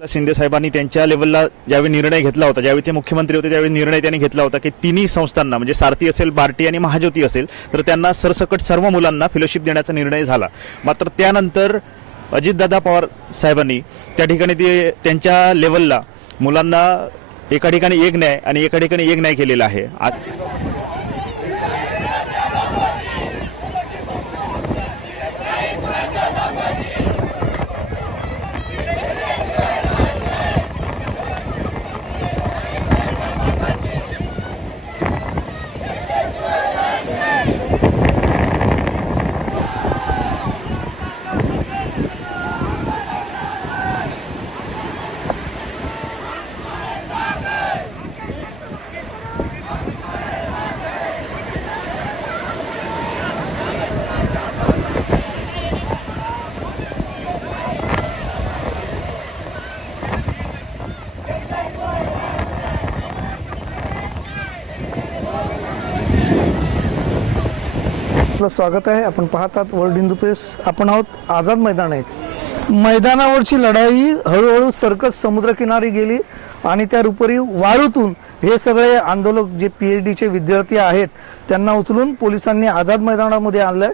शिंदे साहेबांनी त्यांच्या लेवलला ज्यावेळी निर्णय घेतला होता ज्यावेळी ते मुख्यमंत्री होते त्यावेळी निर्णय त्यांनी घेतला होता की तिन्ही संस्थांना म्हणजे सारथी असेल बार्टी आणि महाज्योती असेल तर त्यांना सरसकट सर्व मुलांना फेलोशिप देण्याचा निर्णय झाला. मात्र त्यानंतर अजितदादा पवार साहेबांनी त्या ठिकाणी ते त्यांच्या लेवलला मुलांना एका ठिकाणी एक न्याय आणि एका ठिकाणी एक न्याय केलेला आहे. आज आपलं स्वागत आहे. आपण पाहतात वर्ल्ड हिंदू प्रेस. आपण आहोत आझाद मैदान आहे मैदानावरची लढाई हळूहळू सरकत समुद्रकिनारी गेली आणि त्या रुपरी वाळूतून हे सगळे आंदोलक जे पी एच डीचे विद्यार्थी आहेत त्यांना उचलून पोलिसांनी आझाद मैदानामध्ये आणलंय.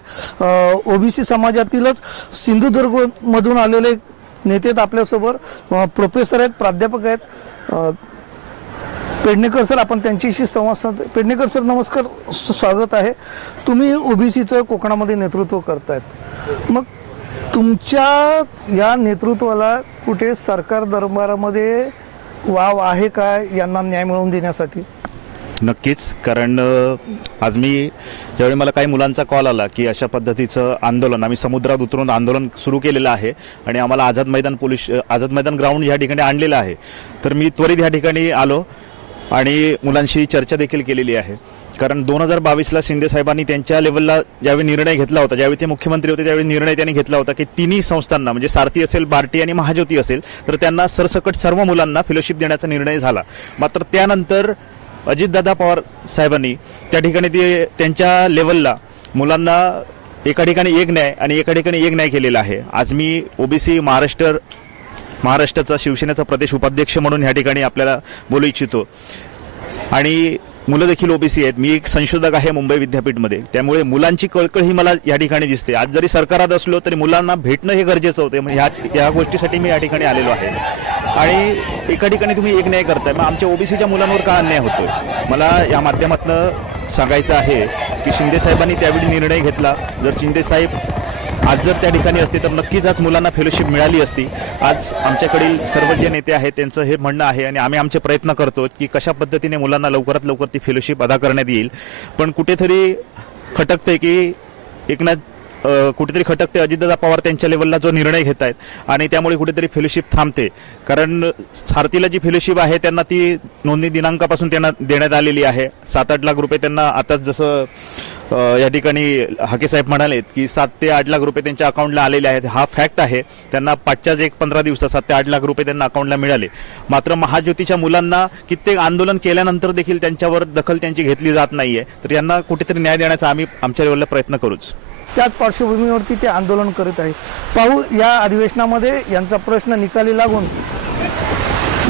ओबीसी समाजातीलच सिंधुदुर्गमधून आलेले नेते आहेत आपल्यासोबत प्रोफेसर आहेत प्राध्यापक आहेत. पेडणेकर सर आपण त्यांच्याशी संवाद साधतो पेडणेकर सर नमस्कार. स्वागत आहे. तुम्ही ओबीसीचं कोकणामध्ये नेतृत्व करतायत. मग तुमच्या या नेतृत्वाला कुठे सरकार दरबारामध्ये वाव आहे का यांना न्याय मिळवून देण्यासाठी? नक्कीच कारण आज मी ज्यावेळी मला काही मुलांचा कॉल आला की अशा पद्धतीचं आंदोलन आम्ही समुद्रात उतरून आंदोलन सुरू केलेलं आहे आणि आम्हाला आझाद मैदान पोलीस आझाद मैदान ग्राउंड ह्या ठिकाणी आणलेलं आहे. तर मी त्वरित ह्या ठिकाणी आलो. आणि मुलांशी चर्चा देखील केलेली आहे. कारण दोन हजार बावीसला शिंदे साहेबांनी त्यांच्या लेवलला ज्यावेळी निर्णय घेतला होता ज्यावेळी ते मुख्यमंत्री होते त्यावेळी निर्णय त्यांनी घेतला होता की तिन्ही संस्थांना म्हणजे सारथी असेल बार्टी आणि महाज्योती असेल तर त्यांना सरसकट सर्व मुलांना फेलोशिप देण्याचा निर्णय झाला. मात्र त्यानंतर अजितदादा पवार साहेबांनी त्या ठिकाणी ते त्यांच्या लेवलला मुलांना एका ठिकाणी एक न्याय आणि एका ठिकाणी एक न्याय केलेला आहे. आज मी ओबीसी महाराष्ट्र महाराष्ट्राचा शिवसेनेचा प्रदेश उपाध्यक्ष म्हणून ह्या ठिकाणी आपल्याला बोलू इच्छितो. आणि मुलं देखील ओबीसी आहेत. मी एक संशोधक आहे मुंबई विद्यापीठमध्ये. त्यामुळे मुलांची कळकळ ही मला या ठिकाणी दिसते. आज जरी सरकारात असलो तरी मुलांना भेटणं हे गरजेचं होतं. म्हणजे ह्या ह्या गोष्टीसाठी मी या ठिकाणी आलेलो आहे. आणि एका ठिकाणी तुम्ही एक न्याय करताय. मग आमच्या ओबीसीच्या मुलांवर का अन्याय होतोय? मला या माध्यमातून सांगायचं आहे की शिंदे साहेबांनी त्यावेळी निर्णय घेतला. जर शिंदे साहेब आज जर त्या ठिकाणी असते तर नक्कीच आज मुलांना फेलोशिप मिळाली असती. आज आमच्याकडील सर्व जे नेते आहेत त्यांचं हे म्हणणं आहे आणि आम्ही आमचे प्रयत्न करतो की कशा पद्धतीने मुलांना लवकरात लवकर ती फेलोशिप अदा करण्यात येईल. पण कुठेतरी खटकते की एकनाथ कुठेतरी खटकते अजितदादा पवार त्यांच्या लेवलला जो निर्णय घेत आहेत आणि त्यामुळे कुठेतरी फेलोशिप थांबते. कारण सारथीला जी फेलोशिप आहे त्यांना ती नोंदणी दिनांकापासून त्यांना देण्यात आलेली आहे. सात आठ लाख रुपये त्यांना आताच जसं या ठिकाणी हाके साहेब म्हणालेत की सात ते आठ लाख रुपये त्यांच्या अकाउंटला आलेले आहेत. हा फॅक्ट आहे. त्यांना पाचच्याच एक पंधरा दिवसात सात ते आठ लाख रुपये त्यांना अकाउंटला मिळाले. मात्र महाज्योतीच्या मुलांना कित्येक आंदोलन केल्यानंतर देखील त्यांच्यावर दखल त्यांची घेतली जात नाहीये. तर यांना कुठेतरी न्याय देण्याचा आम्ही आमच्या लेवलला प्रयत्न करूच. त्याच पार्श्वभूमीवरती ते आंदोलन करत आहे पाहू या अधिवेशनामध्ये यांचा प्रश्न निकाली लागून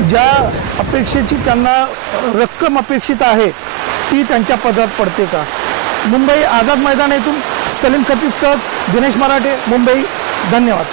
ज्या अपेक्षेची त्यांना रक्कम अपेक्षित आहे ती त्यांच्या पदरात पडते का? मुंबई आझाद मैदान येथून सलीम खतीबसह दिनेश मराठे मुंबई. धन्यवाद.